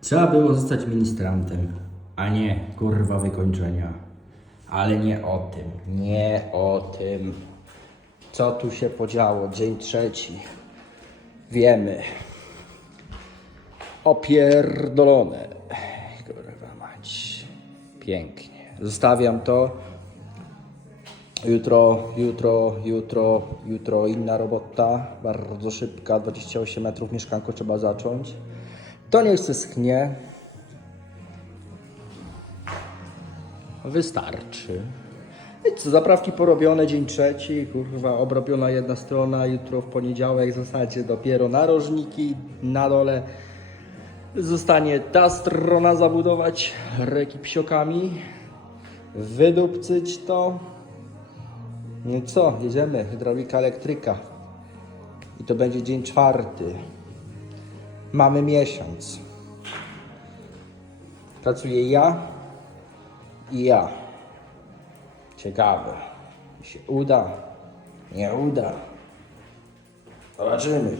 Trzeba było zostać ministrantem, a nie kurwa wykończenia. Ale nie o tym, nie o tym. Co tu się podziało? Dzień trzeci. Wiemy. Opierdolone. Kurwa mać. Pięknie. Zostawiam to. Jutro, jutro, jutro, jutro inna robota. Bardzo szybka, 28 metrów mieszkanko trzeba zacząć. To niech się schnie. Wystarczy. I co, zaprawki porobione, dzień trzeci, kurwa, obrobiona jedna strona, jutro w poniedziałek w zasadzie dopiero narożniki na dole. Zostanie ta strona zabudować reki psiokami, wydupcyć to. No i co, jedziemy, hydraulika, elektryka. I to będzie dzień czwarty. Mamy miesiąc. Pracuję ja i ja. Ciekawe. Się uda, nie uda. Zobaczymy.